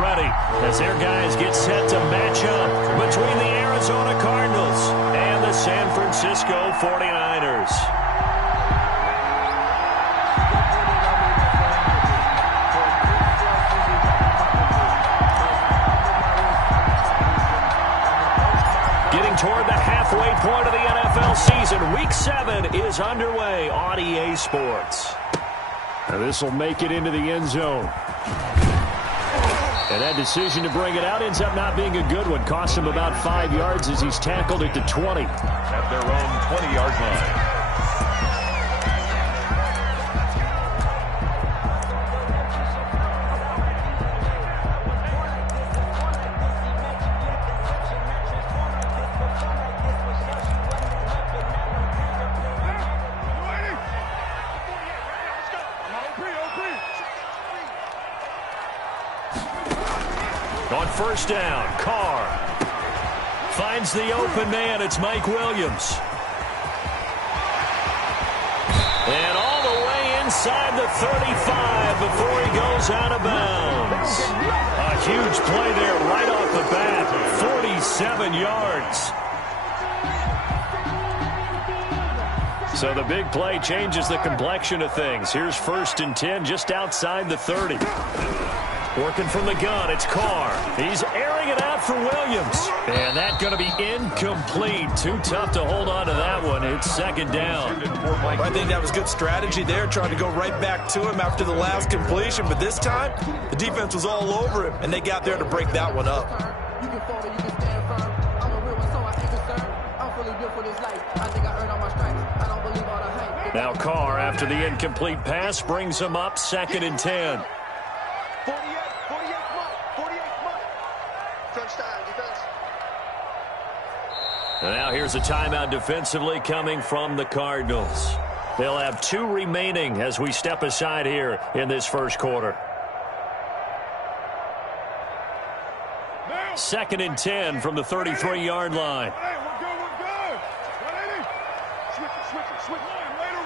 ready as their guys get set to match up between the Arizona Cardinals and the San Francisco 49ers. Getting toward the halfway point of the NFL season, Week 7 is underway on EA Sports. Now this will make it into the end zone. And that decision to bring it out ends up not being a good one. Cost him about 5 yards as he's tackled at the 20. At their own 20-yard line. On first down, Carr finds the open man. It's Mike Williams. And all the way inside the 35 before he goes out of bounds. A huge play there right off the bat, 47 yards. So the big play changes the complexion of things. Here's 1st and 10 just outside the 30. Working from the gun, it's Carr. He's airing it out for Williams. And that's going to be incomplete. Too tough to hold on to that one. It's 2nd down. Well, I think that was good strategy there, trying to go right back to him after the last completion. But this time, the defense was all over him, and they got there to break that one up. You can fall or you can stand firm. I'm a real one, so I ain't concerned. I'm fully built for this life. I think I earned all my stripes. I don't believe all the hype. Now Carr, after the incomplete pass, brings him up 2nd and 10. 48 month. Touchdown, defense. And now here's a timeout defensively coming from the Cardinals. They'll have 2 remaining as we step aside here in this first quarter. 2nd and 10 from the 33-yard line. Hey, we're good. 180. Switch line, later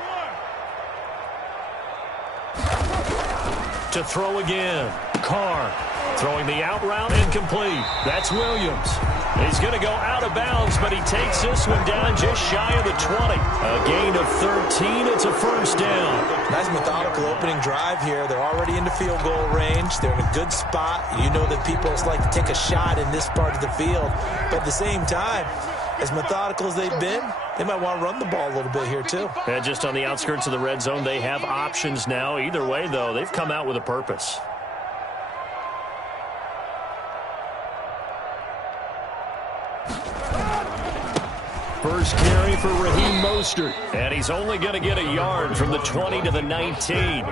one. To throw again. Carr throwing the out route incomplete. That's Williams. He's going to go out of bounds, but he takes this one down just shy of the 20. A gain of 13. It's a 1st down. Nice methodical opening drive here. They're already into field goal range. They're in a good spot. You know that people like to take a shot in this part of the field. But at the same time, as methodical as they've been, they might want to run the ball a little bit here too. And just on the outskirts of the red zone, they have options now. Either way, though, they've come out with a purpose. First carry for Raheem Mostert. And he's only going to get a yard from the 20 to the 19.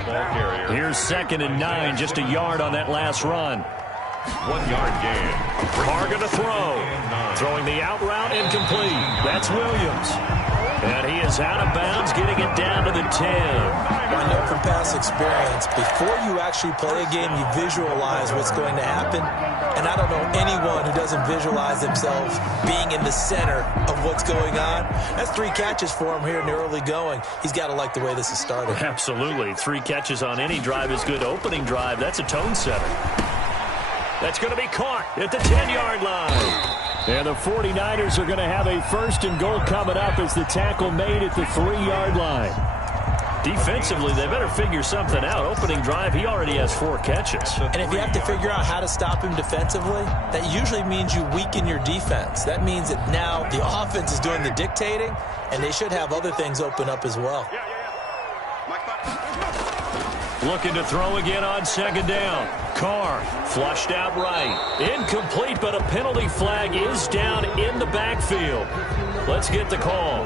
Here's 2nd and 9, just a yard on that last run. 1-yard gain. Carr going to throw. Throwing the out route incomplete. That's Williams. And he is out of bounds, getting it down to the 10. I know from past experience, before you actually play a game, you visualize what's going to happen. And I don't know anyone who doesn't visualize themselves being in the center of what's going on. That's 3 catches for him here in the early going. He's got to like the way this is started. Absolutely. 3 catches on any drive is good. Opening drive, that's a tone setter. That's going to be caught at the 10-yard line. And the 49ers are going to have a 1st and goal coming up as the tackle made at the 3-yard line. Defensively, they better figure something out. Opening drive, he already has 4 catches. And if you have to figure out how to stop him defensively, that usually means you weaken your defense. That means that now the offense is doing the dictating, and they should have other things open up as well. Looking to throw again on 2nd down. Carr flushed out right. Incomplete, but a penalty flag is down in the backfield. Let's get the call.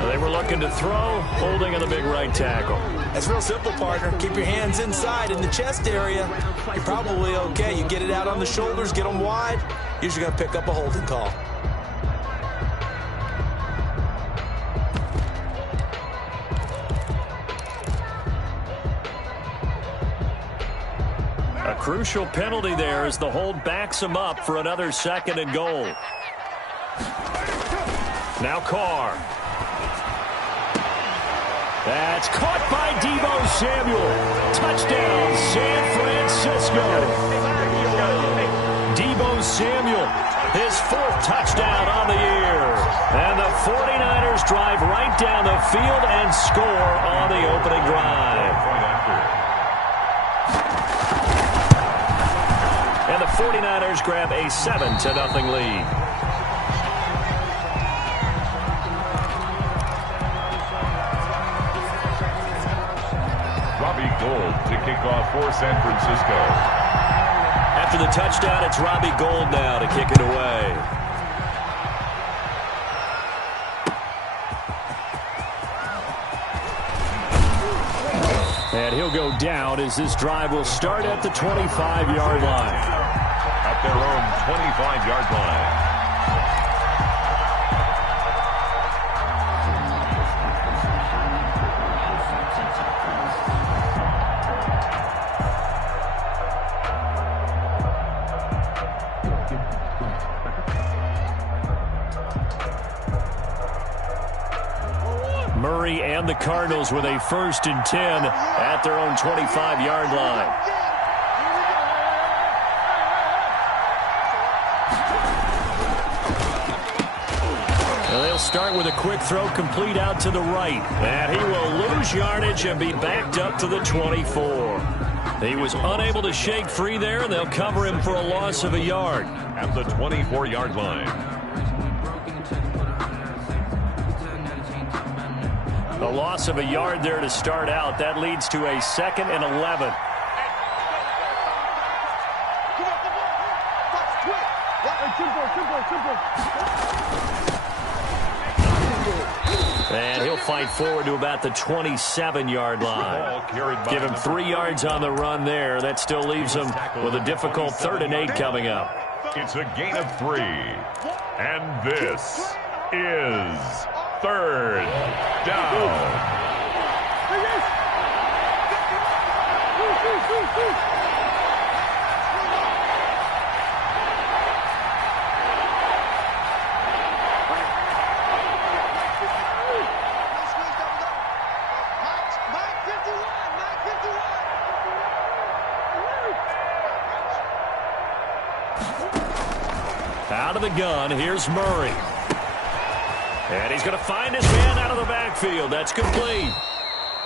They were looking to throw, holding on the big right tackle. That's real simple, partner. Keep your hands inside in the chest area. You're probably okay. You get it out on the shoulders, get them wide. Usually going to pick up a holding call. A crucial penalty there as the hold backs him up for another 2nd and goal. Now Carr. That's caught by Deebo Samuel. Touchdown, San Francisco. Samuel, his 4th touchdown on the year. And the 49ers drive right down the field and score on the opening drive. And the 49ers grab a 7-0 lead. Robbie Gould to kick off for San Francisco. After the touchdown, it's Robbie Gould now to kick it away. And he'll go down as this drive will start at the 25-yard line. At their own 25-yard line. Murray and the Cardinals with a 1st and 10 at their own 25-yard line. Well, they'll start with a quick throw complete out to the right. And he will lose yardage and be backed up to the 24. He was unable to shake free there, and they'll cover him for a loss of a yard. At the 24-yard line. A loss of a yard there to start out. That leads to a 2nd and 11. And he'll fight forward to about the 27-yard line. Give him 3 yards on the run there. That still leaves him with a difficult 3rd and 8 coming up. It's a gain of 3. And this is 3rd down. Out of the gun, here's Murray. And he's going to find his man out of the backfield. That's complete.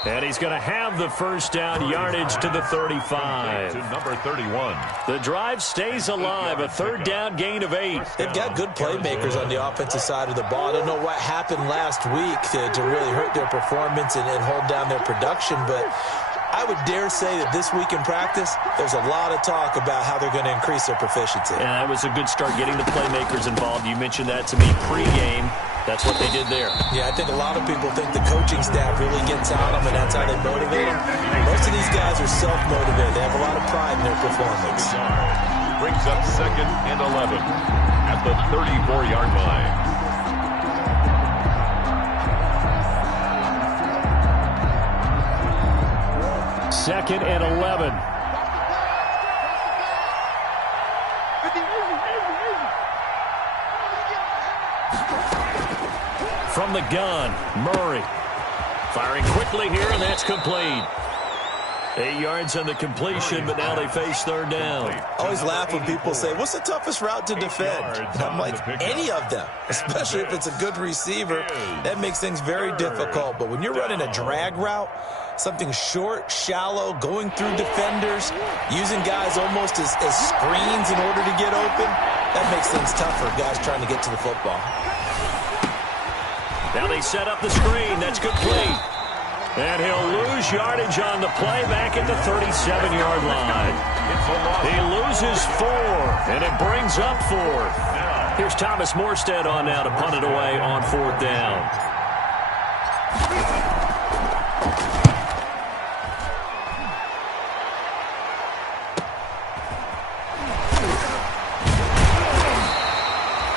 And he's going to have the 1st down yardage to the 35. To number 31. The drive stays alive. A 3rd down gain of 8. They've got good playmakers on the offensive side of the ball. I don't know what happened last week to really hurt their performance and hold down their production, but I would dare say that this week in practice, there's a lot of talk about how they're going to increase their proficiency. And that was a good start getting the playmakers involved. You mentioned that to me pregame. That's what they did there. Yeah, I think a lot of people think the coaching staff really gets on them, and that's how they motivate them. Most of these guys are self-motivated. They have a lot of pride in their performance. Brings up 2nd and 11 at the 34-yard line. Second and 11. From the gun, Murray. Firing quickly here, and that's complete. 8 yards on the completion, but now they face 3rd down. I always laugh when people say, what's the toughest route to defend? And I'm like, any of them, especially if it's a good receiver. That makes things very difficult. But when you're running a drag route, something short, shallow, going through defenders, using guys almost as screens in order to get open, that makes things tough for guys trying to get to the football. Now they set up the screen. That's complete. And he'll lose yardage on the play back at the 37-yard line. He loses 4, and it brings up 4. Here's Thomas Morstead on now to punt it away on 4th down.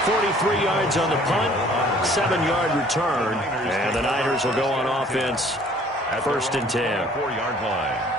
.43 yards on the punt, 7-yard return, and the Niners will go on offense. 1st and 10. 4-yard line.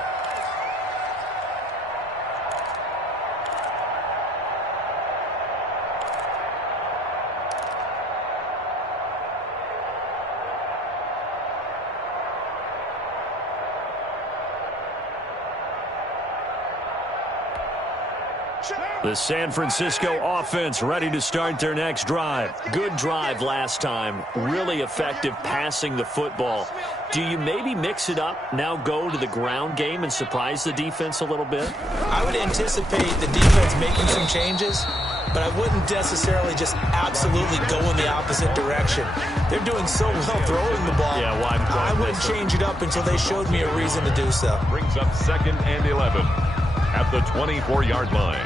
The San Francisco offense ready to start their next drive. Good drive last time. Really effective passing the football. Do you maybe mix it up, now go to the ground game and surprise the defense a little bit? I would anticipate the defense making some changes, but I wouldn't necessarily just absolutely go in the opposite direction. They're doing so well throwing the ball. Yeah, well, I wouldn't change it up until they showed me a reason to do so. Brings up 2nd and 11 at the 24-yard line.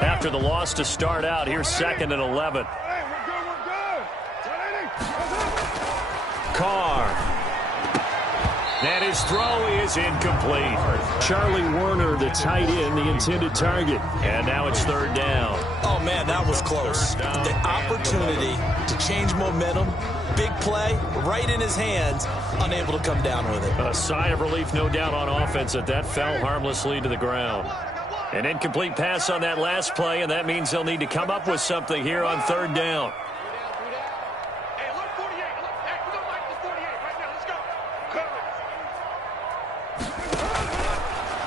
After the loss to start out, here's 2nd and 11. Carr. And his throw is incomplete. Charlie Werner, the tight end, the intended target. And now it's 3rd down. Oh, man, that was close. The opportunity to change momentum, big play, right in his hands, unable to come down with it. A sigh of relief, no doubt, on offense that fell harmlessly to the ground. An incomplete pass on that last play, and that means they'll need to come up with something here on 3rd down.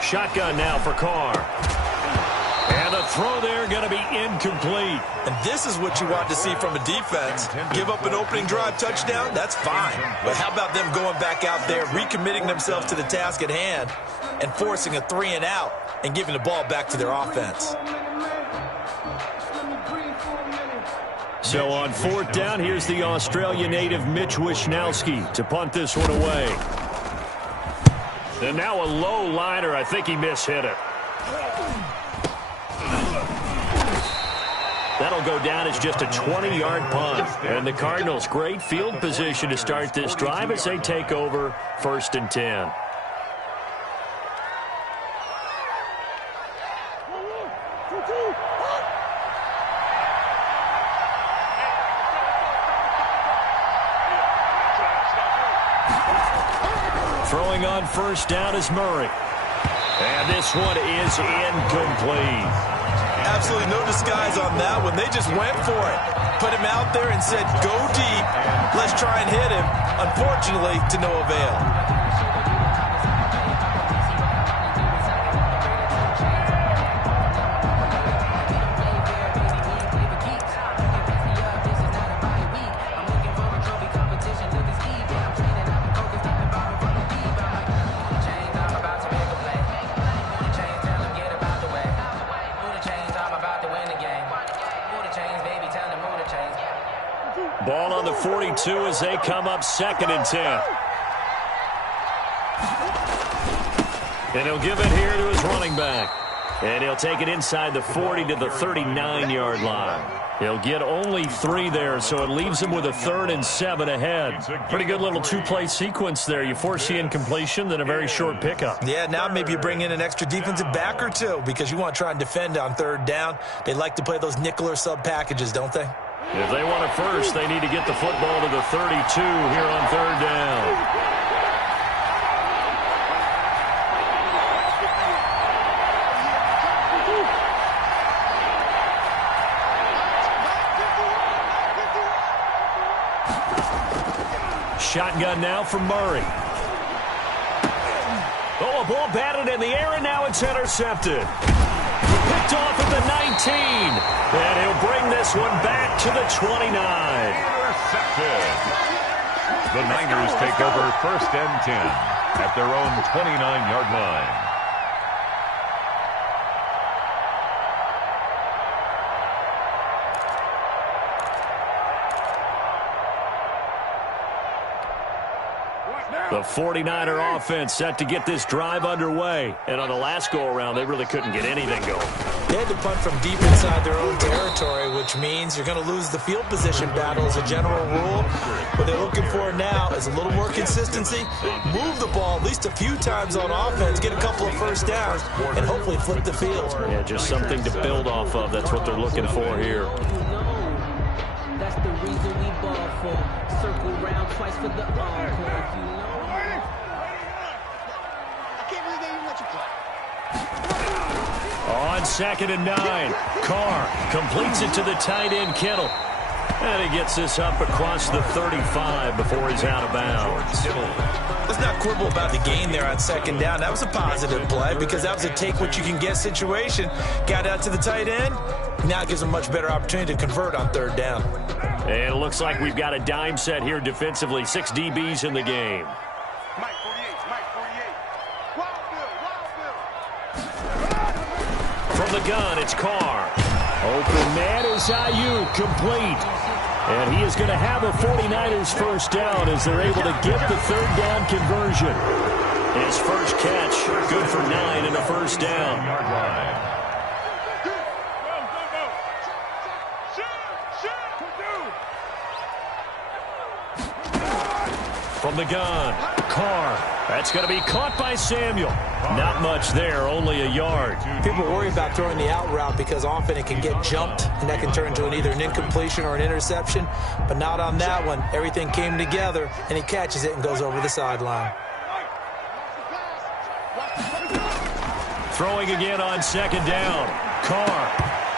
Shotgun now for Carr. And the throw there going to be incomplete. And this is what you want to see from a defense. Give up an opening drive touchdown, that's fine. But how about them going back out there, recommitting themselves to the task at hand, and forcing a 3-and-out and giving the ball back to their offense. So on 4th down, here's the Australia native Mitch Wishnowsky to punt this one away. And now a low liner. I think he mishit it. That'll go down as just a 20-yard punt. And the Cardinals, great field position to start this drive as they take over 1st and 10. Throwing on 1st down is Murray. And this one is incomplete. Absolutely no disguise on that one. They just went for it. Put him out there and said, go deep. Let's try and hit him. Unfortunately, to no avail. Ball on the 42 as they come up 2nd and 10. And he'll give it here to his running back. And he'll take it inside the 40 to the 39-yard line. He'll get only 3 there, so it leaves him with a 3rd and 7 ahead. Pretty good little 2-play sequence there. You force the incompletion, then a very short pickup. Yeah, now maybe you bring in an extra defensive back or two because you want to try and defend on 3rd down. They like to play those nickel or sub packages, don't they? If they want it first, they need to get the football to the 32 here on 3rd down. Shotgun now from Murray. Oh, a ball batted in the air, and now it's intercepted. Picked off at the 19. And he'll bring this one back to the 29. Intercepted. The Niners take over 1st and 10 at their own 29-yard line. The 49er offense set to get this drive underway. And on the last go-around, they really couldn't get anything going. They had to punt from deep inside their own territory, which means you're going to lose the field position battle as a general rule. What they're looking for now is a little more consistency, move the ball at least a few times on offense, get a couple of 1st downs, and hopefully flip the field. Yeah, just something to build off of. That's what they're looking for here. That's the reason we ball for. Circle round twice for the encore. On 2nd and 9, Carr completes it to the tight end, Kittle. And he gets this up across the 35 before he's out of bounds. Let's not quibble about the gain there on second down. That was a positive play because that was a take-what-you-can-get situation. Got out to the tight end. Now it gives him a much better opportunity to convert on third down. And it looks like we've got a dime set here defensively. 6 DBs in the game. Mike 48, Mike 48. Wild From the gun, it's Carr. Open man is Ayuk, complete. And he is going to have a 49ers first down as they're able to get the third down conversion. His first catch, good for 9 and a first down. From the gun, Carr. That's going to be caught by Samuel. Not much there, only a yard. People worry about throwing the out route because often it can get jumped, and that can turn into either an incompletion or an interception. But not on that one. Everything came together, and he catches it and goes over the sideline. Throwing again on second down. Carr.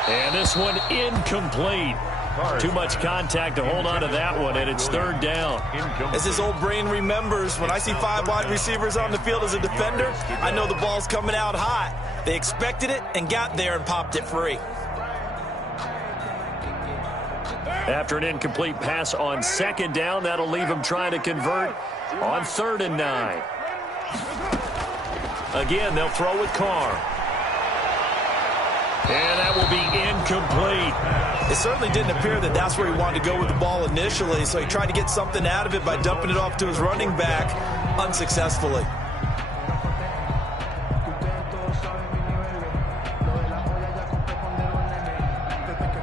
And this one incomplete. Too much contact to hold on to that one, and it's third down. As his old brain remembers, when I see 5 wide receivers on the field as a defender, I know the ball's coming out hot. They expected it and got there and popped it free. After an incomplete pass on second down, that'll leave him trying to convert on 3rd and 9. Again, they'll throw with Carr. And that will be incomplete. It certainly didn't appear that that's where he wanted to go with the ball initially, so he tried to get something out of it by dumping it off to his running back unsuccessfully.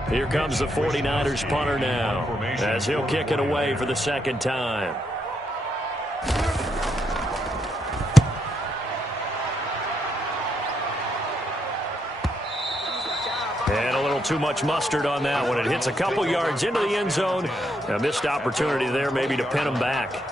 Here comes the 49ers punter now, as he'll kick it away for the second time. And a little too much mustard on that one. It hits a couple yards into the end zone. A missed opportunity there maybe to pin him back.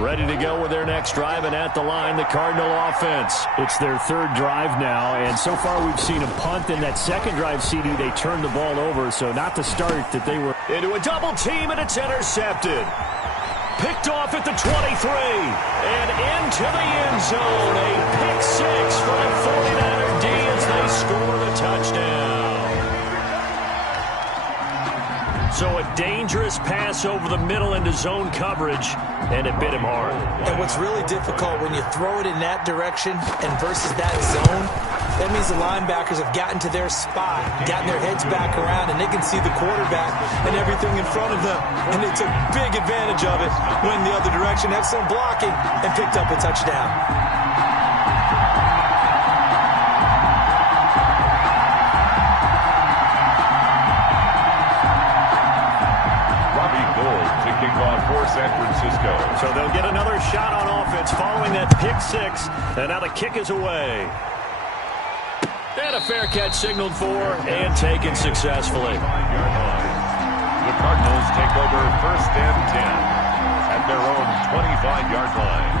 Ready to go with their next drive, and at the line, the Cardinal offense. It's their 3rd drive now, and so far we've seen a punt. In that second drive, CD, they turned the ball over, so not the start that they were. Into a double team, and it's intercepted. Picked off at the 23, and into the end zone. A pick 6 for the 49er D as they score the touchdown. So a dangerous pass over the middle into zone coverage, and it bit him hard. And what's really difficult when you throw it in that direction and versus that zone, that means the linebackers have gotten to their spot, gotten their heads back around, and they can see the quarterback and everything in front of them. And they took big advantage of it, went the other direction, excellent blocking, and picked up a touchdown. For San Francisco. So they'll get another shot on offense following that pick 6, and now the kick is away. And a fair catch signaled for and taken successfully. The Cardinals take over 1st and 10 at their own 25-yard line.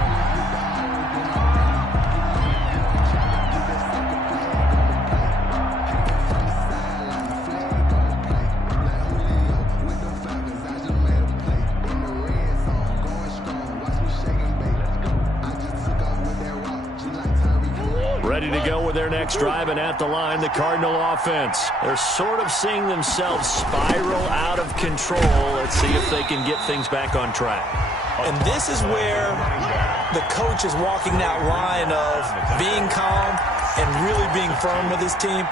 Ready to go with their next drive, and at the line, the Cardinal offense. They're sort of seeing themselves spiral out of control. Let's see if they can get things back on track. And this is where the coach is walking that line of being calm and really being firm with his team.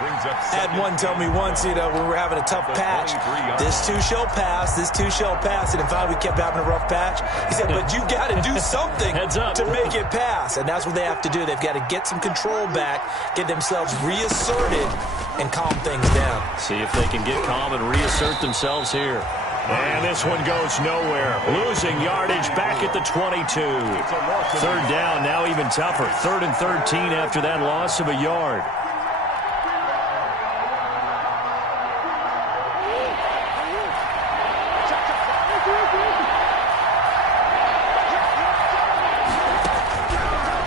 Had one tell me once, when we were having a tough patch, this too shall pass, this too shall pass. And in fact, we kept having a rough patch. He said, but you got to do something to make it pass. And that's what they have to do. They've got to get some control back, get themselves reasserted, and calm things down. See if they can get calm and reassert themselves here. And this one goes nowhere. Losing yardage back at the 22. Third down, now even tougher. 3rd and 13 after that loss of a yard.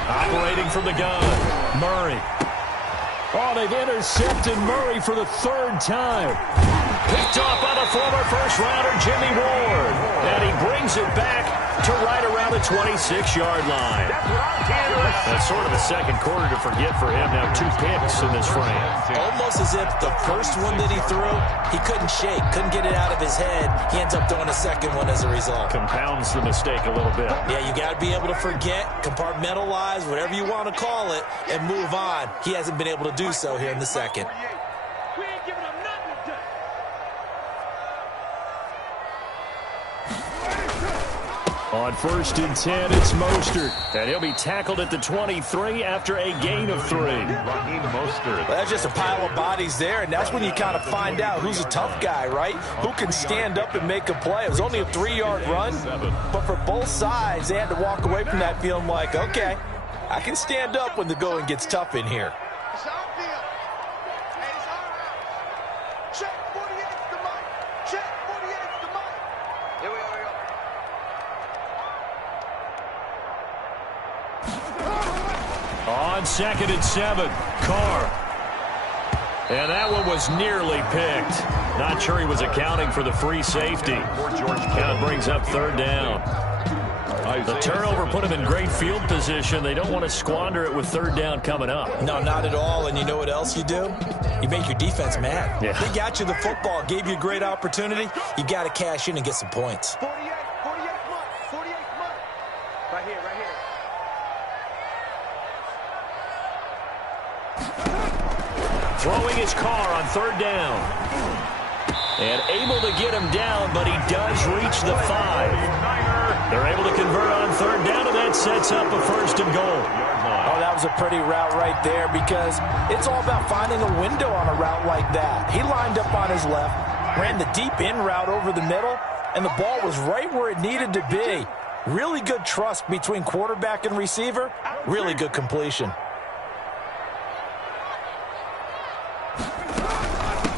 Operating from the gun, Murray. Oh, they've intercepted Murray for the 3rd time. Picked off by the former first-rounder Jimmy Ward. And he brings it back to right around the 26-yard line. That's sort of a second quarter to forget for him. Now 2 picks in this frame. Almost as if the first one that he threw, he couldn't shake, couldn't get it out of his head. He ends up throwing a second one as a result. Compounds the mistake a little bit. Yeah, you got to be able to forget, compartmentalize, whatever you want to call it, and move on. He hasn't been able to do so here in the second. On 1st and 10, it's Mostert. And he'll be tackled at the 23 after a gain of 3. Well, that's just a pile of bodies there, and that's when you kind of find out who's a tough guy, right? Who can stand up and make a play. It was only a 3-yard run, but for both sides, they had to walk away from that feeling like, okay, I can stand up when the going gets tough in here. On 2nd and 7, Carr. And that one was nearly picked. Not sure he was accounting for the free safety. Now it brings up 3rd down. The turnover put him in great field position. They don't want to squander it with 3rd down coming up. No, not at all. And you know what else you do? You make your defense mad. Yeah. They got you the football, gave you a great opportunity. You got to cash in and get some points. 48 months. Right here. Throwing his Carr on 3rd down. And able to get him down, but he does reach the 5. They're able to convert on 3rd down, and that sets up a 1st and goal. Oh, that was a pretty route right there because it's all about finding a window on a route like that. He lined up on his left, ran the deep in route over the middle, and the ball was right where it needed to be. Really good trust between quarterback and receiver. Really good completion.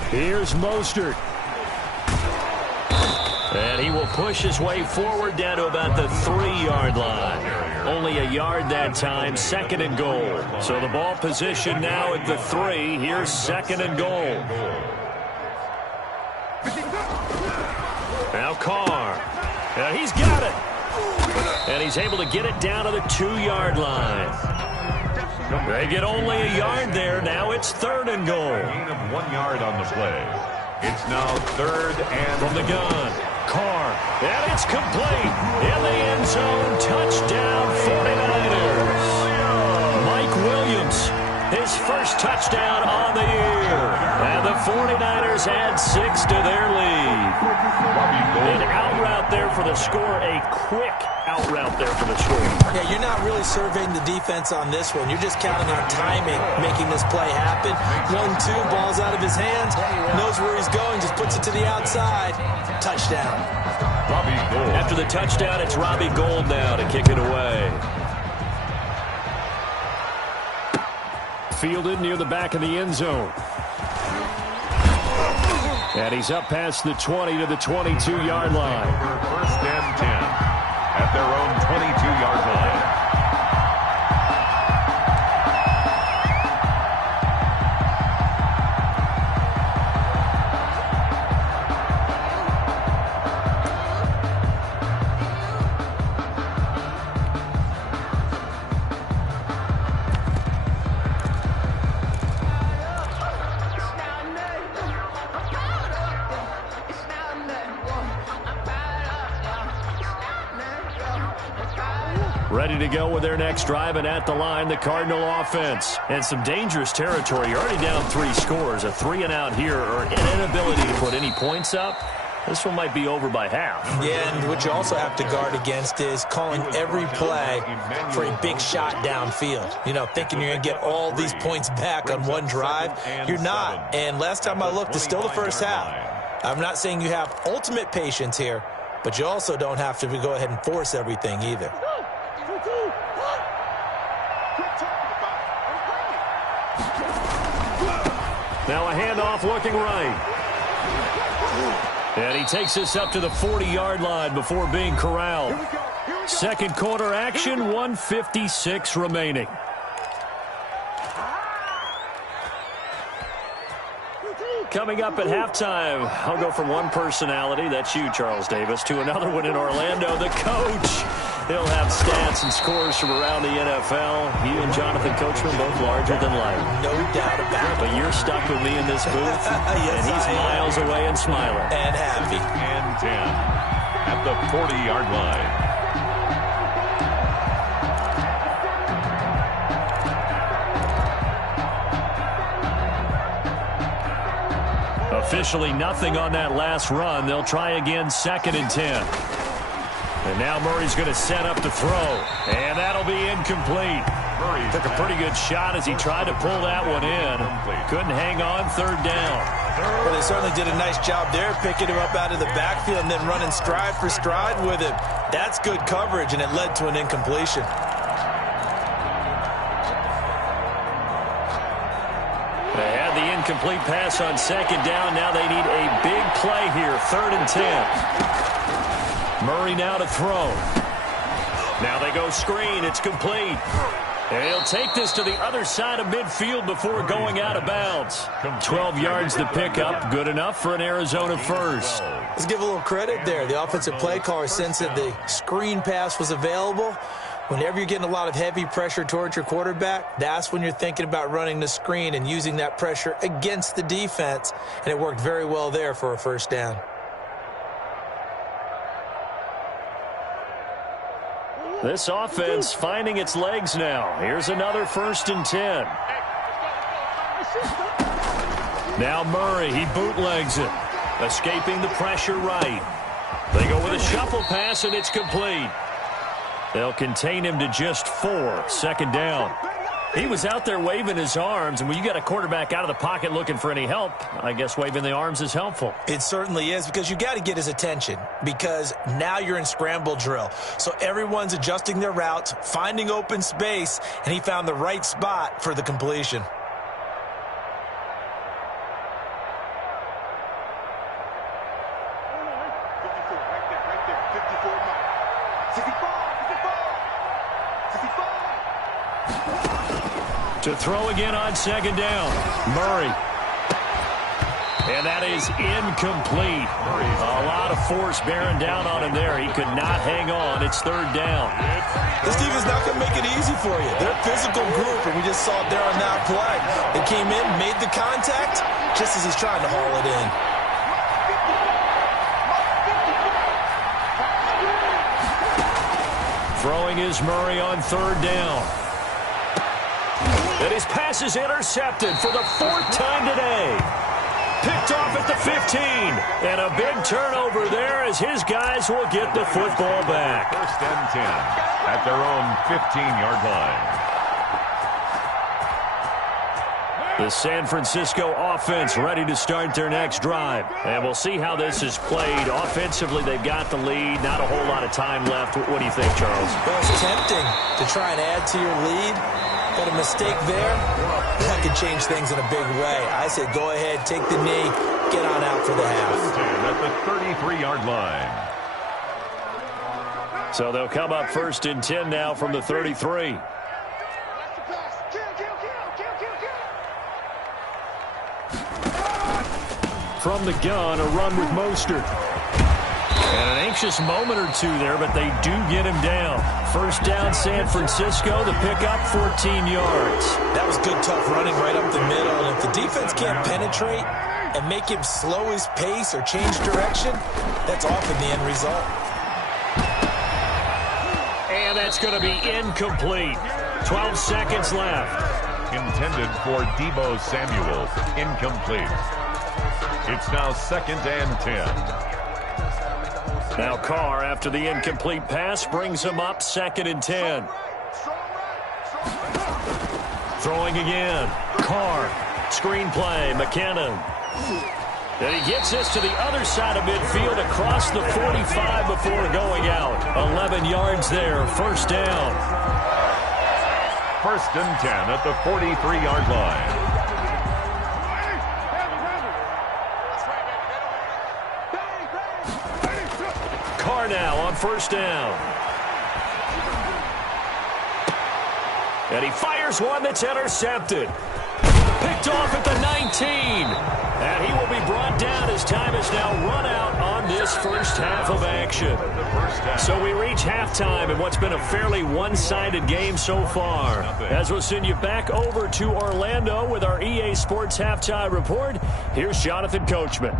Here's Mostert. And he will push his way forward down to about the 3-yard line. Only a yard that time, 2nd and goal. So the ball position now at the 3. Here's 2nd and goal. Now Carr. And he's got it. And he's able to get it down to the 2-yard line. They get only a yard there. Now it's 3rd and goal. Gain of 1 yard on the play. It's now 3rd and from the gun. Carr. And it's complete. In the end zone. Touchdown 49ers. Mike Williams. His first touchdown on the year. And the 49ers add 6 to their lead. An out route there for the score. A quick out route there for the score. Yeah, you're not really surveying the defense on this one. You're just counting on timing, making this play happen. 1-2, ball's out of his hands. Knows where he's going, just puts it to the outside. Touchdown. After the touchdown, it's Robbie Gould now to kick it away. Fielded near the back of the end zone. And he's up past the 20 to the 22-yard line. 1st and 10 at their own 22-yard line. Ready to go with their next drive, and at the line, the Cardinal offense. And some dangerous territory. You're already down 3 scores. A 3-and-out here, or an inability to put any points up. This one might be over by half. Yeah, and what you also have to guard against is calling every play for a big shot downfield. You know, thinking you're going to get all these points back on one drive. You're not. And last time I looked, it's still the first half. I'm not saying you have ultimate patience here, but you also don't have to go ahead and force everything either. Now a handoff looking right. And he takes this up to the 40-yard line before being corralled. Second quarter action, 1:56 remaining. Coming up at halftime, I'll go from one personality, that's you, Charles Davis, to another one in Orlando, the coach. He'll have stats and scores from around the NFL. You and Jonathan Coachman both larger than life. No doubt about it. But you're stuck with me in this booth, Yes, and he's miles away and smiling. And happy. And 10 at the 40-yard line. Officially nothing on that last run. They'll try again, 2nd and 10. And now Murray's going to set up to throw. And that'll be incomplete. Murray took a pretty good shot as he tried to pull that one in. Couldn't hang on, 3rd down. Well, they certainly did a nice job there, picking him up out of the backfield and then running stride for stride with it. That's good coverage, and it led to an incompletion. They had the incomplete pass on 2nd down. Now they need a big play here, 3rd and 10. Murray now to throw. Now they go screen. It's complete. And he'll take this to the other side of midfield before going out of bounds. 12 yards to pick up. Good enough for an Arizona first. Let's give a little credit there. The offensive play caller sensed that the screen pass was available. Whenever you're getting a lot of heavy pressure towards your quarterback, that's when you're thinking about running the screen and using that pressure against the defense. And it worked very well there for a 1st down. This offense finding its legs now. Here's another 1st and 10. Now Murray, he bootlegs it. Escaping the pressure right. They go with a shuffle pass, and it's complete. They'll contain him to just 4, 2nd down. He was out there waving his arms, and when you got a quarterback out of the pocket looking for any help, I guess waving the arms is helpful. It certainly is, because you got to get his attention, because now you're in scramble drill. So everyone's adjusting their routes, finding open space, and he found the right spot for the completion. To throw again on 2nd down. Murray. And that is incomplete. A lot of force bearing down on him there. He could not hang on. It's 3rd down. This team is not going to make it easy for you. They're a physical group, and we just saw it there on that play. They came in, made the contact, just as he's trying to haul it in. Throwing is Murray on 3rd down. And his pass is intercepted for the 4th time today. Picked off at the 15. And a big turnover there as his guys will get the football back. 1st and 10 at their own 15-yard line. The San Francisco offense ready to start their next drive. And we'll see how this is played. Offensively, they've got the lead. Not a whole lot of time left. What do you think, Charles? Well, it's tempting to try and add to your lead. But a mistake there, that could change things in a big way. I say go ahead, take the knee, get on out for the half. At the 33-yard line. So they'll come up 1st and 10 now from the 33. From the gun, a run with Mostert. And an anxious moment or two there, but they do get him down. 1st down, San Francisco. The pickup, 14 yards. That was good, tough running right up the middle. And if the defense can't penetrate and make him slow his pace or change direction, that's often the end result. And that's going to be incomplete. 12 seconds left. Intended for Deebo Samuel. Incomplete. It's now 2nd and 10. Now Carr, after the incomplete pass, brings him up 2nd and 10. Throwing again. Carr. Screen play. McKinnon. And he gets this to the other side of midfield across the 45 before going out. 11 yards there, first down. First and 10 at the 43-yard line. Carr now on first down. And he fires one that's intercepted. Picked off at the 19. And he will be brought down as time is now run out on this first half of action. So we reach halftime in what's been a fairly one-sided game so far. As we'll send you back over to Orlando with our EA Sports Halftime Report, here's Jonathan Coachman.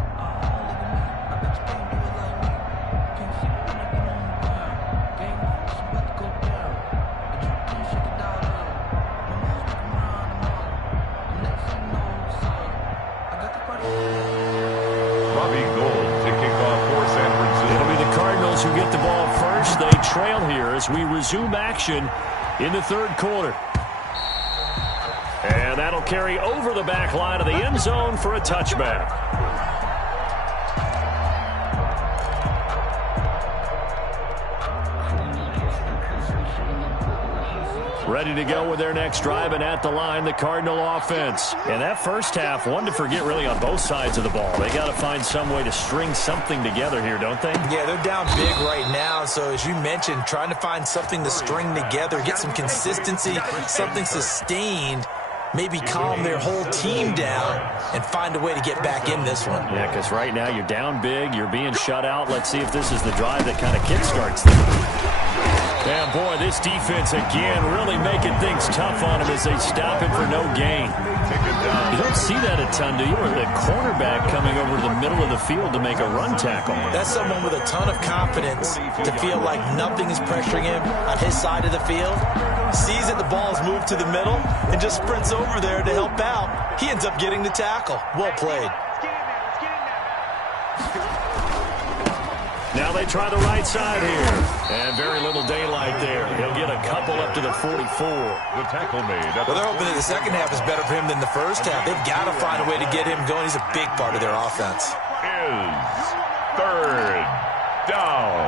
Trail here as we resume action in the third quarter. And that'll carry over the back line of the end zone for a touchback. Ready to go with their next drive, and at the line, the Cardinal offense. And that first half, one to forget really on both sides of the ball. They got to find some way to string something together here, don't they? Yeah, they're down big right now. So as you mentioned, trying to find something to string together, get some consistency, something sustained, maybe calm their whole team down and find a way to get back in this one. Yeah, because right now you're down big, you're being shut out. Let's see if this is the drive that kind of kickstarts them. And, boy, this defense, again, really making things tough on him as they stop him for no gain. You don't see that a ton, do you? Or the cornerback coming over to the middle of the field to make a run tackle. That's someone with a ton of confidence to feel like nothing is pressuring him on his side of the field. Sees that the ball is moved to the middle and just sprints over there to help out. He ends up getting the tackle. Well played. Now they try the right side here. And very little daylight there. He'll get a couple up to the 44. The tackle made. Well, they're hoping that the second half is better for him than the first half. They've got to find a way to get him going. He's a big part of their offense. Is third down.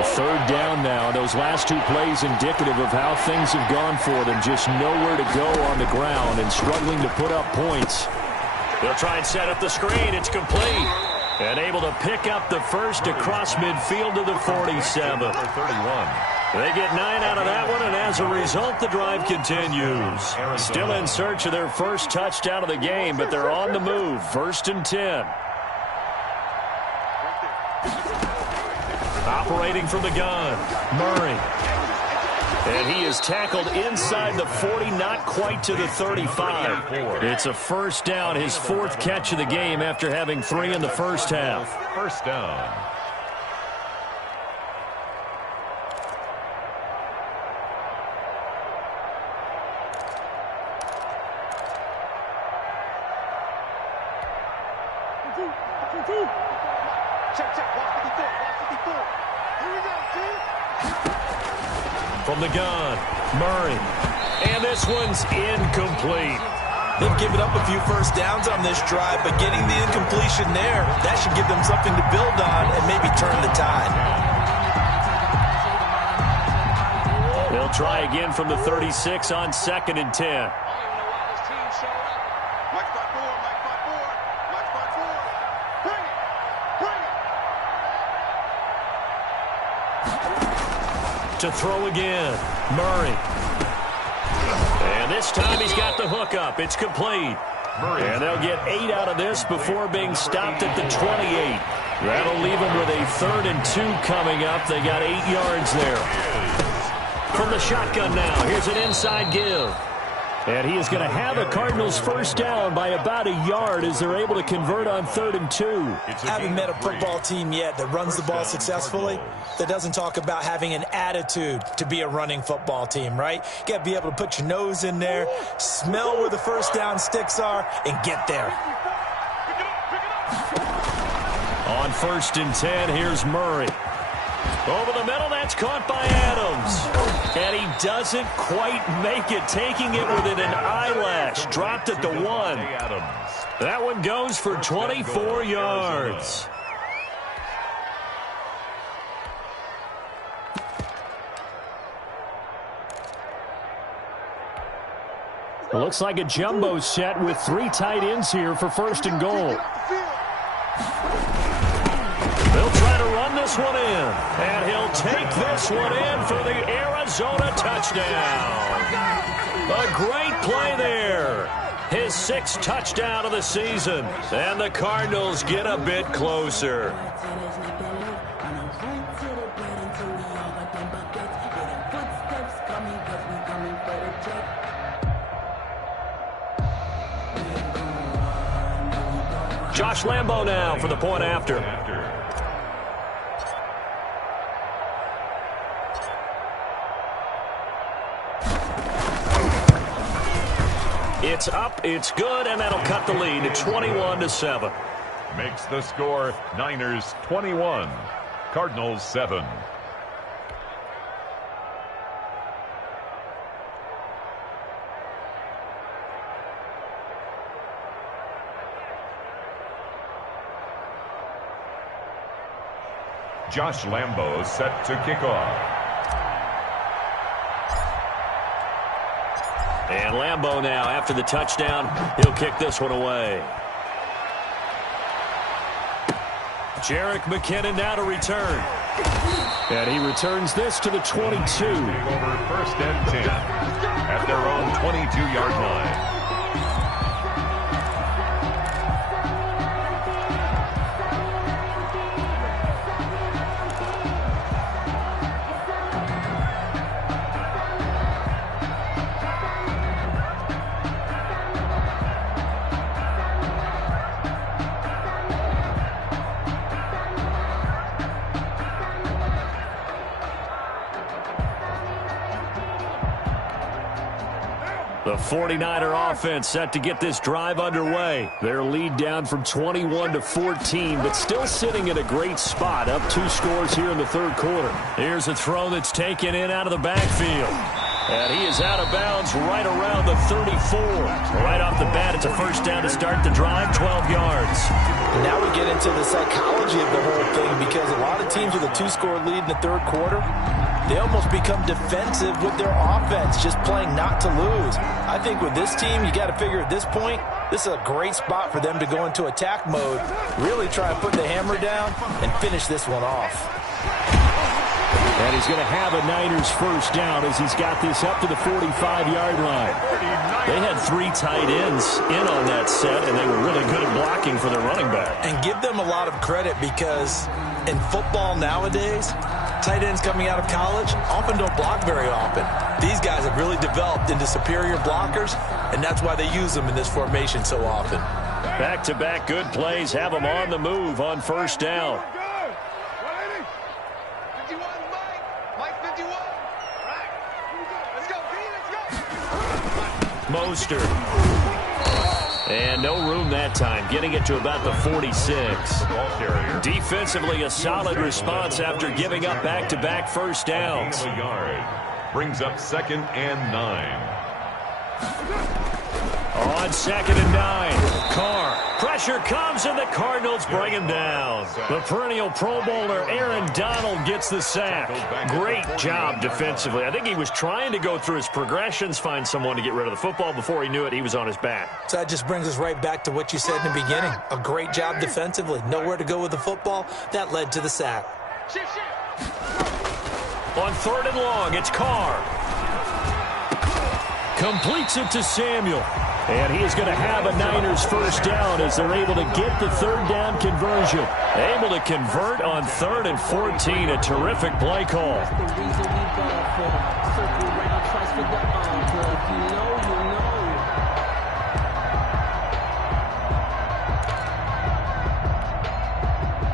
A third down now. Those last two plays indicative of how things have gone for them. Just nowhere to go on the ground and struggling to put up points. They'll try and set up the screen. It's complete. And able to pick up the first across midfield to the 47. 31. They get 9 out of that one, and as a result, the drive continues. Still in search of their first touchdown of the game, but they're on the move. First and 10. Operating from the gun, Murray. And he is tackled inside the 40, not quite to the 35. It's a first down, his fourth catch of the game after having 3 in the first half. First down. From the gun, Murray. And this one's incomplete. They've given up a few first downs on this drive, but getting the incompletion there, that should give them something to build on and maybe turn the tide. They'll try again from the 36 on second and 10. To throw again, Murray. And this time he's got the hook up. It's complete. And they'll get 8 out of this before being stopped at the 28. That'll leave them with a 3rd and 2 coming up. They got 8 yards there. From the shotgun now, here's an inside give. And he is going to have the Cardinals first down by about a yard as they're able to convert on 3rd and 2. Haven't met a football team yet that runs the ball successfully, that doesn't talk about having an attitude to be a running football team, right? You got to be able to put your nose in there, smell where the first down sticks are, and get there. On 1st and 10, here's Murray. Over the middle, that's caught by Adams. And he doesn't quite make it, taking it within an eyelash. Dropped at the 1. That one goes for 24 yards. It looks like a jumbo set with 3 tight ends here for 1st and goal. They'll try to run this one in. And he'll take this one in for the Arizona touchdown. A great play there. His 6th touchdown of the season. And the Cardinals get a bit closer. Josh Lambo now for the point after. It's up, it's good, and that'll cut the lead to 21-7. Makes the score Niners 21, Cardinals 7. Josh Lambo set to kick off. And Lambo now, after the touchdown, he'll kick this one away. Jerick McKinnon now to return. And he returns this to the 22. Over 1st and 10 at their own 22-yard line. The 49er offense set to get this drive underway. Their lead down from 21-14, but still sitting in a great spot, up 2 scores here in the 3rd quarter. Here's a throw that's taken in out of the backfield. And he is out of bounds right around the 34. Right off the bat, it's a 1st down to start the drive, 12 yards. Now we get into the psychology of the whole thing, because a lot of teams with a 2-score lead in the 3rd quarter, they almost become defensive with their offense, just playing not to lose. I think with this team, you got to figure at this point, this is a great spot for them to go into attack mode, really try and put the hammer down and finish this one off. And he's going to have a Niners 1st down as he's got this up to the 45-yard line. They had 3 tight ends in on that set, and they were really good at blocking for their running back. And give them a lot of credit, because in football nowadays, tight ends coming out of college often don't block very often. These guys have really developed into superior blockers, and that's why they use them in this formation so often. Back-to-back good plays have them on the move on 1st down. Mostert. And no room that time, getting it to about the 46. Defensively, a solid response after giving up back-to-back 1st downs. Brings up 2nd and 9. On 2nd and 9, Carr. Pressure comes, and the Cardinals bring him down. The perennial Pro Bowler Aaron Donald gets the sack. Great job defensively. I think he was trying to go through his progressions, find someone to get rid of the football. Before he knew it, he was on his back. So that just brings us right back to what you said in the beginning. A great job defensively. Nowhere to go with the football. That led to the sack. On 3rd and long, it's Carr. Completes it to Samuel. And he is going to have a Niners 1st down as they're able to get the 3rd down conversion. Able to convert on 3rd and 14. A terrific play call.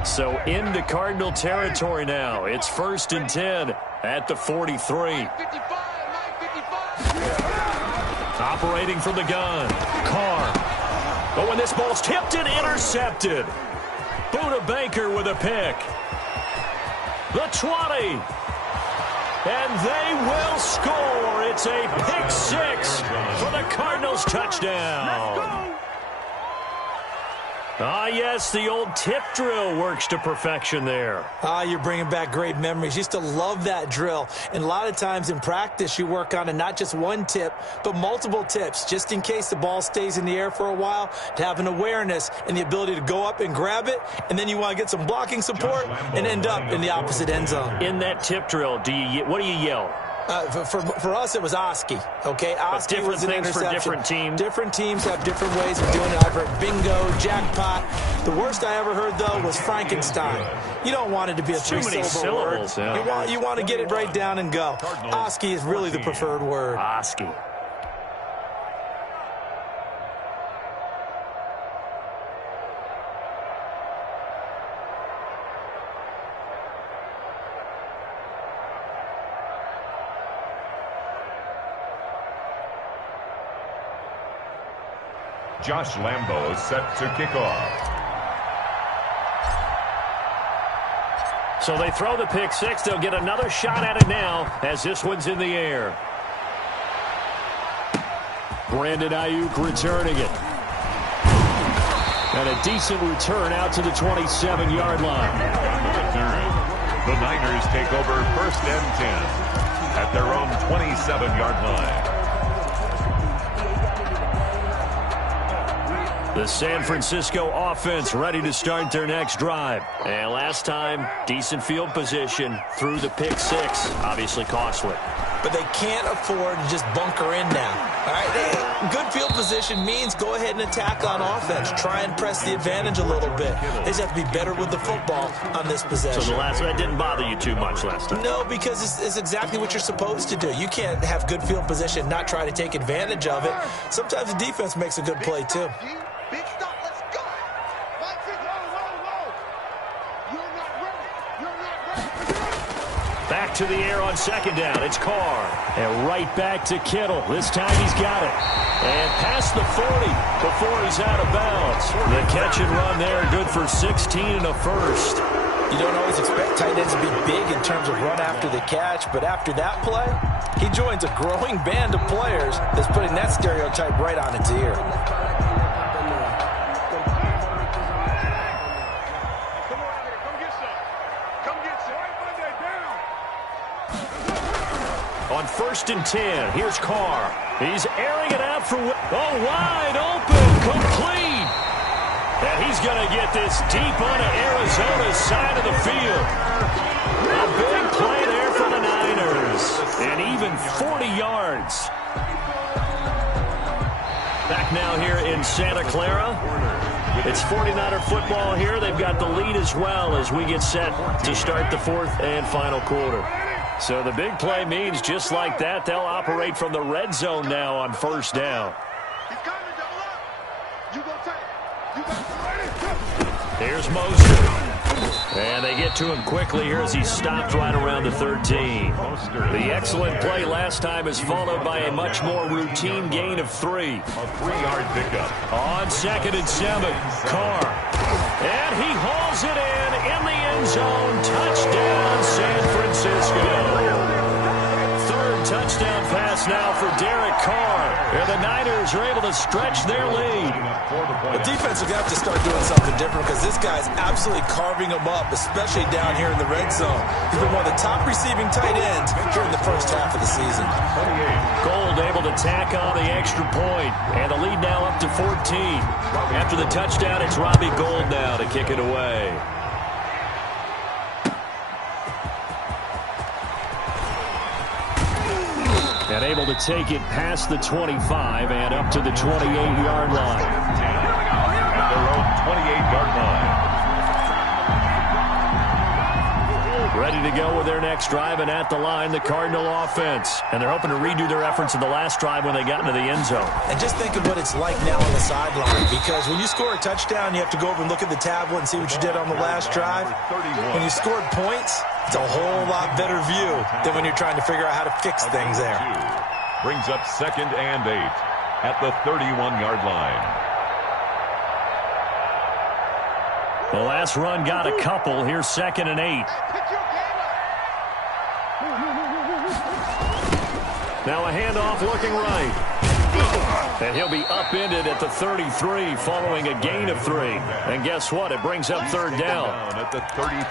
So into Cardinal territory now. It's 1st and 10 at the 43. Operating from the gun, Carr. But when this ball's tipped and intercepted. Buda Baker with a pick. the 20. And they will score. It's a pick six for the Cardinals touchdown. Ah, yes, the old tip drill works to perfection there. Ah, you're bringing back great memories. Used to love that drill. And a lot of times in practice, you work on it, not just one tip, but multiple tips, just in case the ball stays in the air for a while, to have an awareness and the ability to go up and grab it, and then you want to get some blocking support and end up in the opposite end zone. In that tip drill, what do you yell? For us, it was Oski, okay? Oski was an interception. For different teams. Different teams have different ways of doing it. I've heard bingo, jackpot. The worst I ever heard, though, was Frankenstein. You don't want it to be a three-syllable word. Yeah. You want to get it right down and go. Oski is really the preferred word. Oski. Josh Lambo is set to kick off. So they throw the pick six. They'll get another shot at it now as this one's in the air. Brandon Ayuk returning it. And a decent return out to the 27-yard line. The Niners take over 1st and 10 at their own 27-yard line. The San Francisco offense ready to start their next drive. And last time, decent field position through the pick six. Obviously costly. But they can't afford to just bunker in now. All right, good field position means go ahead and attack on offense. Try and press the advantage a little bit. They just have to be better with the football on this possession. So the last one didn't bother you too much last time? No, because it's exactly what you're supposed to do. You can't have good field position and not try to take advantage of it. Sometimes the defense makes a good play, too. Big stop, let's go. You're not ready. Back to the air on second down. It's Carr. And right back to Kittle. This time he's got it. And past the 40 before he's out of bounds. The catch and run there, good for 16 and a first. You don't always expect tight ends to be big in terms of run after the catch, but after that play, he joins a growing band of players that's putting that stereotype right on its ear. On 1st and 10, here's Carr. He's airing it out for... Oh, wide open, complete. And he's going to get this deep onto Arizona's side of the field. A big play there for the Niners. And even 40 yards. Back now here in Santa Clara. It's 49er football here. They've got the lead as well as we get set to start the 4th and final quarter. So the big play means just like that, they'll operate from the red zone now on 1st down. Here's Moser. And they get to him quickly here as he stopped right around the 13. The excellent play last time is followed by a much more routine gain of 3. A 3-yard pickup. On 2nd and 7, Carr. And he hauls it in the end zone. Touchdown, San Francisco. 3rd touchdown pass now for Derek Carr. And the Niners are able to stretch their lead. The defense is going to have to start doing something different because this guy's absolutely carving them up, especially down here in the red zone. He's been one of the top receiving tight ends during the first half of the season. Gold able to tack on the extra point, and the lead now up to 14. After the touchdown, it's Robbie Gould now to kick it away. And able to take it past the 25 and up to the 28-yard line. At their own 28-yard line. Ready to go with their next drive, and at the line, the Cardinal offense. And they're hoping to redo their efforts in the last drive when they got into the end zone. And just think of what it's like now on the sideline, because when you score a touchdown, you have to go over and look at the tablet and see what you did on the last drive. When you scored points, it's a whole lot better view than when you're trying to figure out how to fix things there. Brings up 2nd and 8 at the 31-yard line. The last run got a couple. Here's 2nd and 8. Now a handoff looking right. And he'll be upended at the 33 following a gain of 3. And guess what? It brings up third down.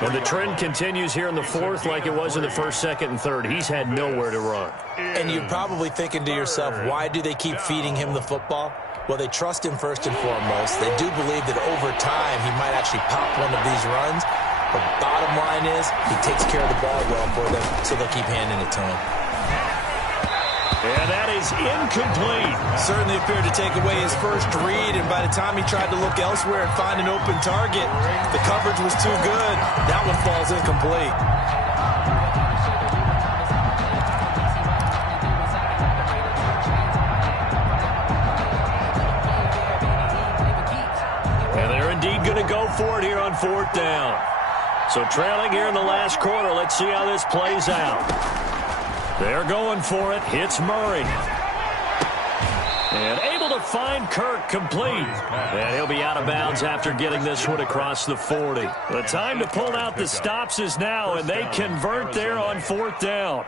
And the trend continues here in the fourth like it was in the first, second, and third. He's had nowhere to run. And you're probably thinking to yourself, why do they keep feeding him the football? Well, they trust him first and foremost. They do believe that over time he might actually pop one of these runs. But bottom line is he takes care of the ball well for them, so they'll keep handing it to him. And that is incomplete. Certainly appeared to take away his first read, and by the time he tried to look elsewhere and find an open target, the coverage was too good. That one falls incomplete. And they're indeed going to go for it here on fourth down. So trailing here in the last quarter, let's see how this plays out. They're going for it. Hits Murray. And able to find Kirk complete. And he'll be out of bounds after getting this one across the 40. The time to pull out the stops is now, and they convert there on fourth down.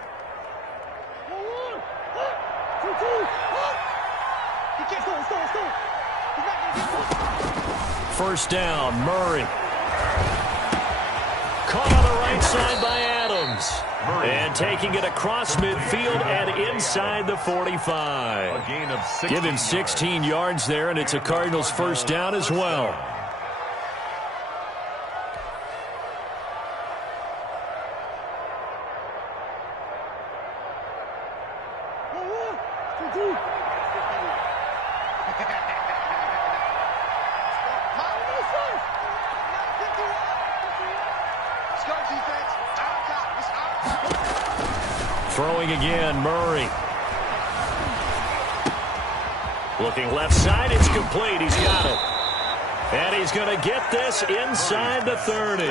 First down, Murray. Caught on the right side by Adams. And taking it across midfield and inside the 45. A gain of 16 Give him 16 yards there, and it's a Cardinals first down as well. Throwing again, Murray. Looking left side, it's complete. He's got it. And he's going to get this inside the 30.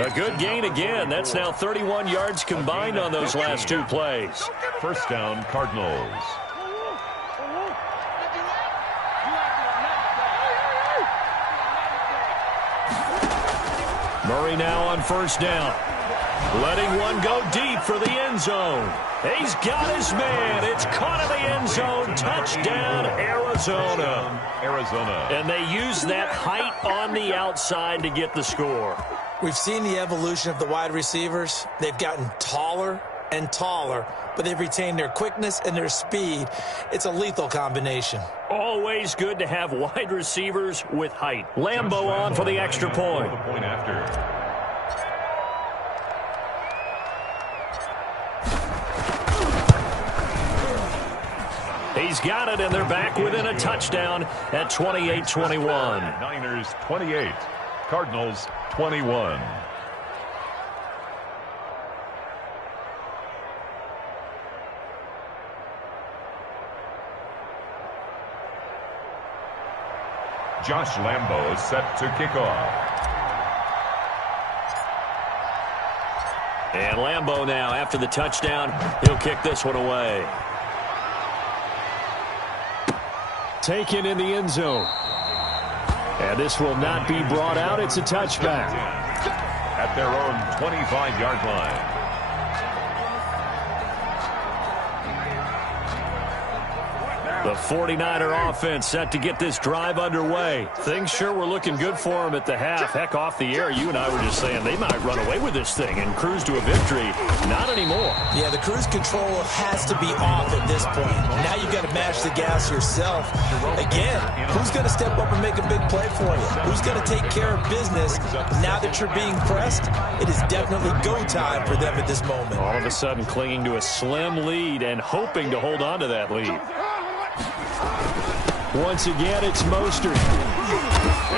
A good gain again. That's now 31 yards combined on those last two plays. First down, Cardinals. Murray now on first down. Letting one go deep for the end zone. He's got his man. It's caught in the end zone. Touchdown, Arizona. And they use that height on the outside to get the score. We've seen the evolution of the wide receivers. They've gotten taller and taller, but they've retained their quickness and their speed. It's a lethal combination. Always good to have wide receivers with height. Lambo on for the extra point. He's got it, and they're back within a touchdown at 28-21. Niners 28, Cardinals 21. Josh Lambo is set to kick off. And Lambo now, after the touchdown, he'll kick this one away. Taken in the end zone. And this will not be brought out. It's a touchback. At their own 25-yard line. The 49er offense set to get this drive underway. Things sure were looking good for them at the half. Heck, off the air, you and I were just saying they might run away with this thing and cruise to a victory. Not anymore. Yeah, the cruise control has to be off at this point. Now you've got to mash the gas yourself. Again, who's going to step up and make a big play for you? Who's going to take care of business now that you're being pressed? It is definitely go time for them at this moment. All of a sudden clinging to a slim lead and hoping to hold on to that lead. Once again, it's Mostert.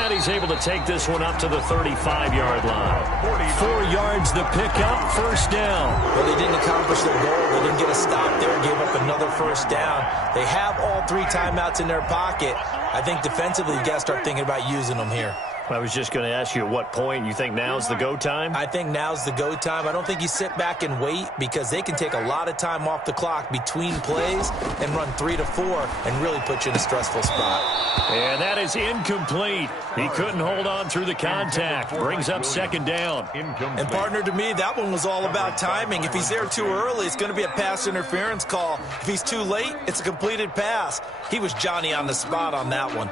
And he's able to take this one up to the 35-yard line. 4 yards the pickup, first down. Well, they didn't accomplish their goal. They didn't get a stop there, gave up another first down. They have all 3 timeouts in their pocket. I think defensively, you got to start thinking about using them here. I was just going to ask you at what point you think now's the go time? I think now's the go time. I don't think you sit back and wait because they can take a lot of time off the clock between plays and run 3 to 4 and really put you in a stressful spot. And that is incomplete. He couldn't hold on through the contact. Brings up second down. And partner, to me, that one was all about timing. If he's there too early, it's going to be a pass interference call. If he's too late, it's a completed pass. He was Johnny on the spot on that one.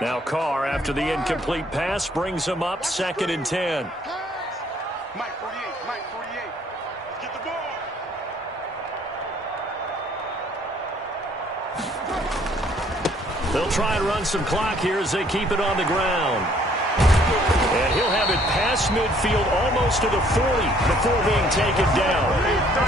Now Carr, after the incomplete pass, brings him up 2nd and 10. Mike 48, Mike 48. Let's get the ball. They'll try and run some clock here as they keep it on the ground. And he'll have it past midfield almost to the 40 before being taken down.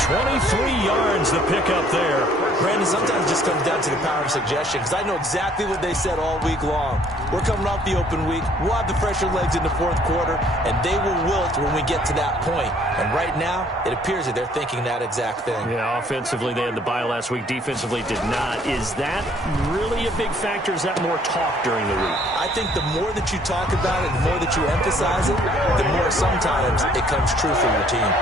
23 yards the pickup there. Brandon, sometimes it just comes down to the power of suggestion because I know exactly what they said all week long. We're coming off the open week. We'll have the fresher legs in the fourth quarter, and they will wilt when we get to that point. And right now, it appears that they're thinking that exact thing. Yeah, offensively, they had the bye last week. Defensively, did not. Is that really a big factor? Is that more talk during the week? I think the more that you talk about it, the more that you emphasize it, the more sometimes it comes true for your team.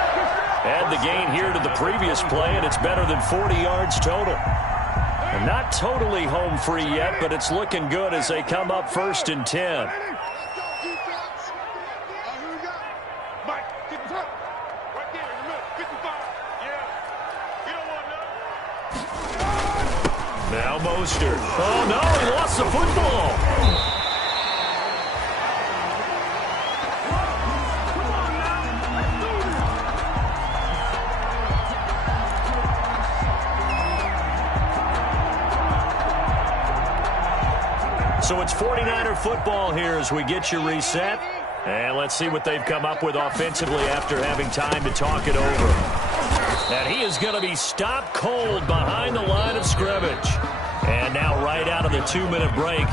Add the gain here to the previous play, and it's better than 40 yards total. And not totally home free yet, but it's looking good as they come up 1st and 10. Now Mostert. Oh, no, he lost the football. So it's 49er football here as we get you reset. And let's see what they've come up with offensively after having time to talk it over. And he is going to be stopped cold behind the line of scrimmage. And now right out of the 2-minute break,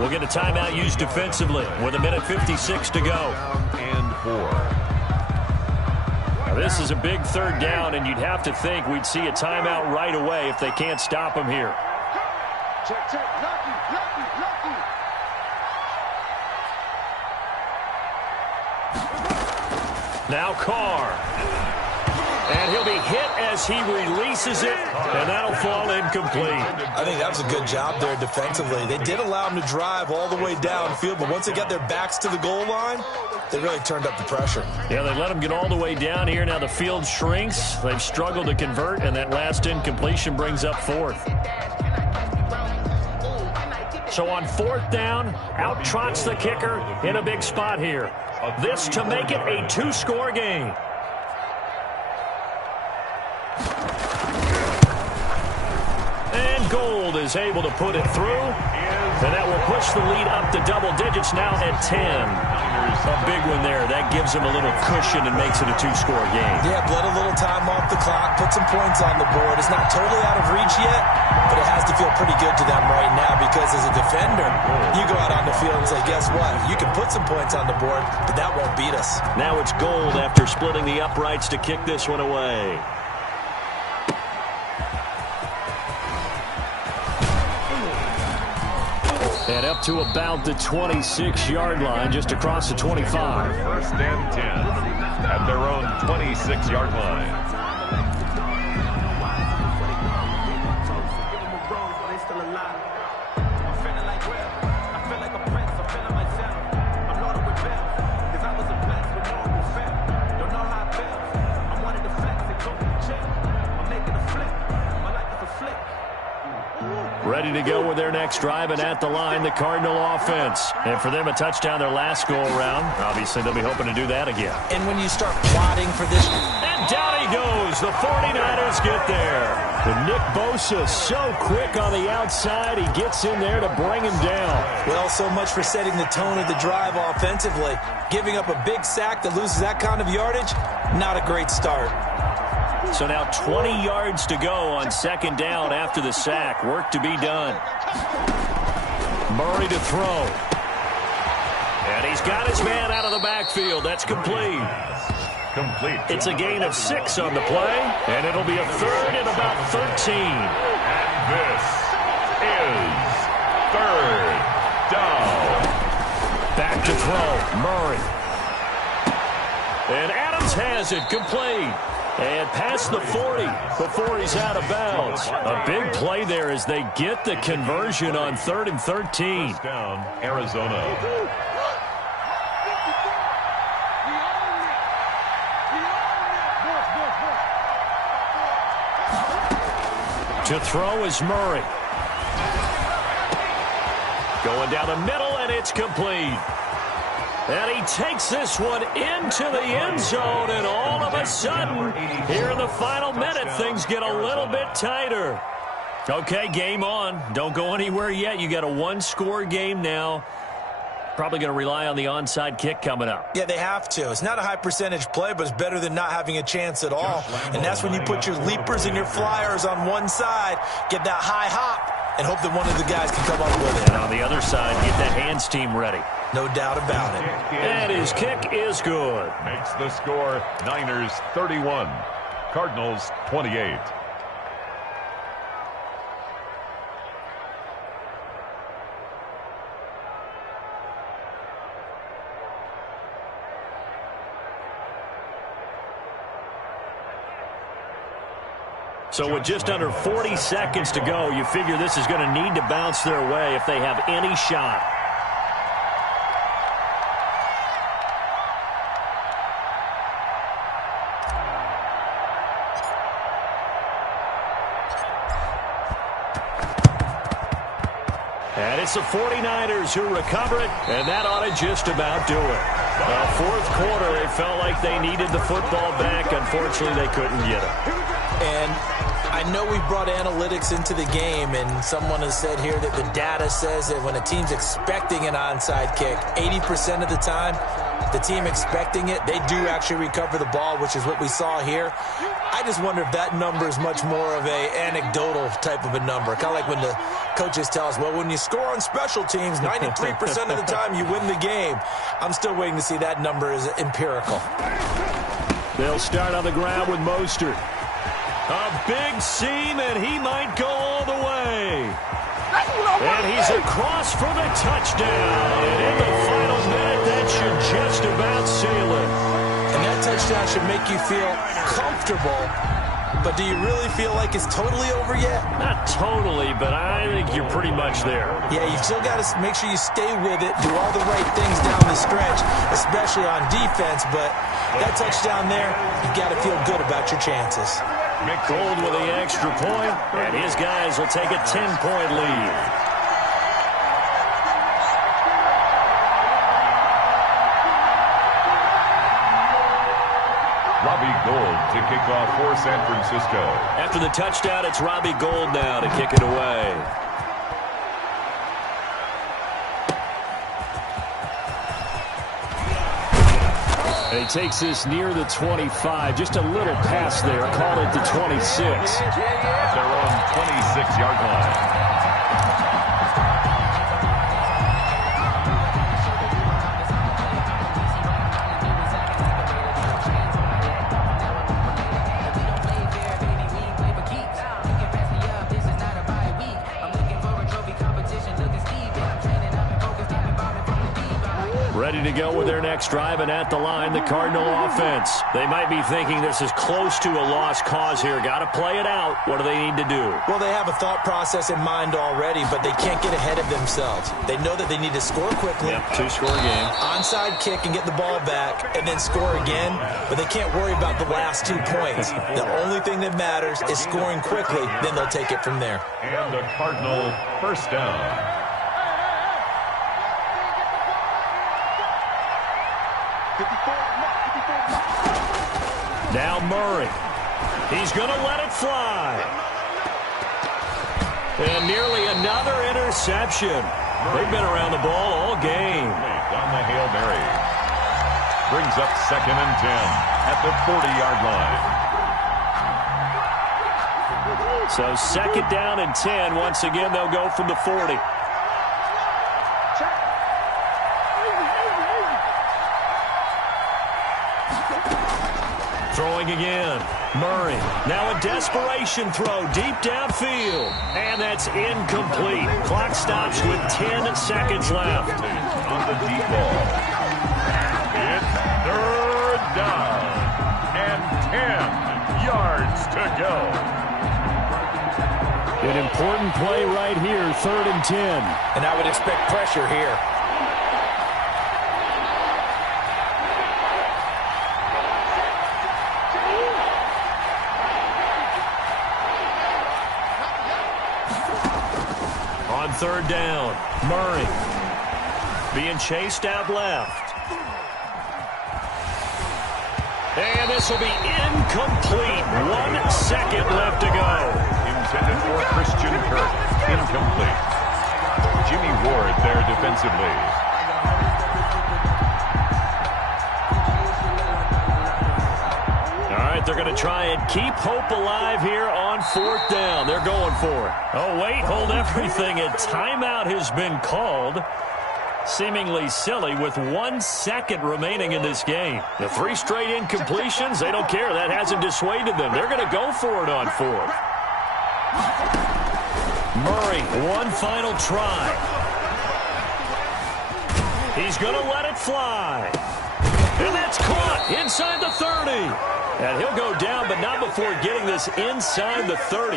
we'll get a timeout used defensively with 1:56 to go. And 4. Now this is a big 3rd down, and you'd have to think we'd see a timeout right away if they can't stop him here. Check, check. Lucky, lucky, lucky. Now Carr. And he'll be hit as he releases it, and that'll fall incomplete. I think that was a good job there defensively. They did allow him to drive all the way downfield, but once they got their backs to the goal line, they really turned up the pressure. Yeah, they let him get all the way down here. Now the field shrinks. They've struggled to convert, and that last incompletion brings up 4th. So on 4th down, out trots the kicker in a big spot here. This to make it a 2-score game. And Gold is able to put it through. And that will push the lead up to double digits now at 10. A big one there. That gives them a little cushion and makes it a 2-score game. Yeah, bled a little time off the clock, put some points on the board. It's not totally out of reach yet, but it has to feel pretty good to them right now because as a defender, you go out on the field and say, guess what? You can put some points on the board, but that won't beat us. Now it's Gold after splitting the uprights to kick this one away. And up to about the 26-yard line, just across the 25. 1st and 10 at their own 26-yard line. Ready to go with their next drive, and at the line, the Cardinal offense. And for them, a touchdown their last go-around. Obviously, they'll be hoping to do that again. And when you start plotting for this... And down he goes. The 49ers get there. And Nick Bosa so quick on the outside. He gets in there to bring him down. Well, so much for setting the tone of the drive offensively. Giving up a big sack that loses that kind of yardage, not a great start. So now 20 yards to go on 2nd down after the sack. Work to be done. Murray to throw. And he's got his man out of the backfield. That's complete. It's a gain of 6 on the play, and it'll be a 3rd and about 13. And this is third down. Back to throw, Murray. And Adams has it, complete. And past the 40 before he's out of bounds. A big play there as they get the conversion on 3rd and 13. First down, Arizona. To throw is Murray. Going down the middle, and it's complete. And he takes this one into the end zone, and all of a sudden, here in the final minute, things get a little bit tighter. Okay, game on. Don't go anywhere yet. You got a one-score game now. Probably going to rely on the onside kick coming up. Yeah, they have to. It's not a high percentage play, but it's better than not having a chance at all. And that's when you put your leapers and your flyers on one side, get that high hop, and hope that one of the guys can come up with it. And on the other side, get that hands team ready. No doubt about it. And his kick is good. Makes the score Niners 31, Cardinals 28. So with just under 40 seconds to go, you figure this is going to need to bounce their way if they have any shot. And it's the 49ers who recover it, and that ought to just about do it. Fourth quarter, it felt like they needed the football back. Unfortunately, they couldn't get it. And I know we brought analytics into the game, and someone has said here that the data says that when a team's expecting an onside kick, 80% of the time, the team expecting it, they do actually recover the ball, which is what we saw here. I just wonder if that number is much more of a anecdotal type of a number. Kind of like when the coaches tell us, well, when you score on special teams, 93% of the time you win the game. I'm still waiting to see that number is empirical. They'll start on the ground with Mostert. A big seam, and he might go all the way. And he's across for the touchdown. And in the final minute, that should just about seal it. And that touchdown should make you feel comfortable. But do you really feel like it's totally over yet? Not totally, but I think you're pretty much there. Yeah, you've still got to make sure you stay with it, do all the right things down the stretch, especially on defense. But that touchdown there, you got to feel good about your chances. Gold with the extra point, and his guys will take a 10-point lead. Robbie Gould to kick off for San Francisco. After the touchdown, it's Robbie Gould now to kick it away. And he takes this near the 25. Just a little pass there. Called it the 26. At their own 26-yard line. Ready to go with their next drive, and at the line, the Cardinal offense. They might be thinking this is close to a lost cause here. Got to play it out. What do they need to do? Well, they have a thought process in mind already, but they can't get ahead of themselves. They know that they need to score quickly. Yep, two-score game. Onside kick and get the ball back, and then score again. But they can't worry about the last 2 points. The only thing that matters is scoring quickly. Then they'll take it from there. And the Cardinal first down. Now Murray. He's going to let it fly. And nearly another interception. They've been around the ball all game. On the Hail Mary. Brings up 2nd and 10 at the 40-yard line. So 2nd down and 10. Once again, they'll go from the 40. Throwing again. Murray, now a desperation throw deep downfield. And that's incomplete. Clock stops with 10 seconds left. On the deep ball. It's third down. And 10 yards to go. An important play right here, 3rd and 10. And I would expect pressure here. On 3rd down, Murray being chased out left. And this will be incomplete. 1 second left to go. Intended for Christian Kirk. Incomplete. Jimmy Ward there defensively. All right, they're going to try and keep hope alive here on 4th down. They're going for it. Oh, wait, hold everything. A timeout has been called. Seemingly silly with 1 second remaining in this game. The 3 straight incompletions, they don't care. That hasn't dissuaded them. They're going to go for it on 4th. Murray, one final try. He's going to let it fly. And that's caught inside the 30. And he'll go down, but not before getting this inside the 30.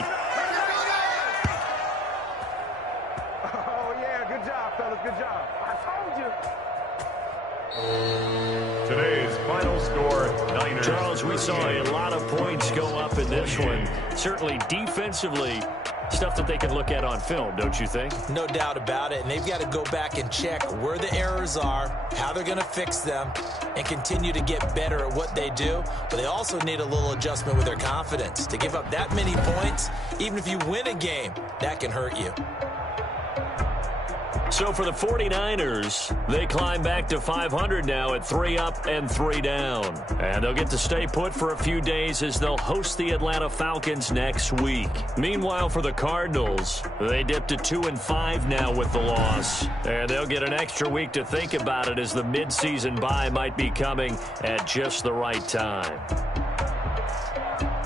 Oh, yeah, good job, fellas, good job. I told you. Today's final score, Niners. Charles, we saw a lot of points go up in this one. Certainly defensively, stuff that they can look at on film, don't you think? No doubt about it. And they've got to go back and check where the errors are, how they're going to fix them, and continue to get better at what they do. But they also need a little adjustment with their confidence. To give up that many points, even if you win a game, that can hurt you. So for the 49ers, they climb back to 500 now at 3 up and 3 down. And they'll get to stay put for a few days as they'll host the Atlanta Falcons next week. Meanwhile, for the Cardinals, they dip to 2-5 now with the loss. And they'll get an extra week to think about it as the midseason bye might be coming at just the right time.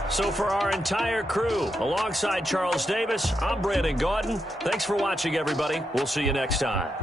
So for our entire crew, alongside Charles Davis, I'm Brandon Gaudin. Thanks for watching, everybody. We'll see you next time.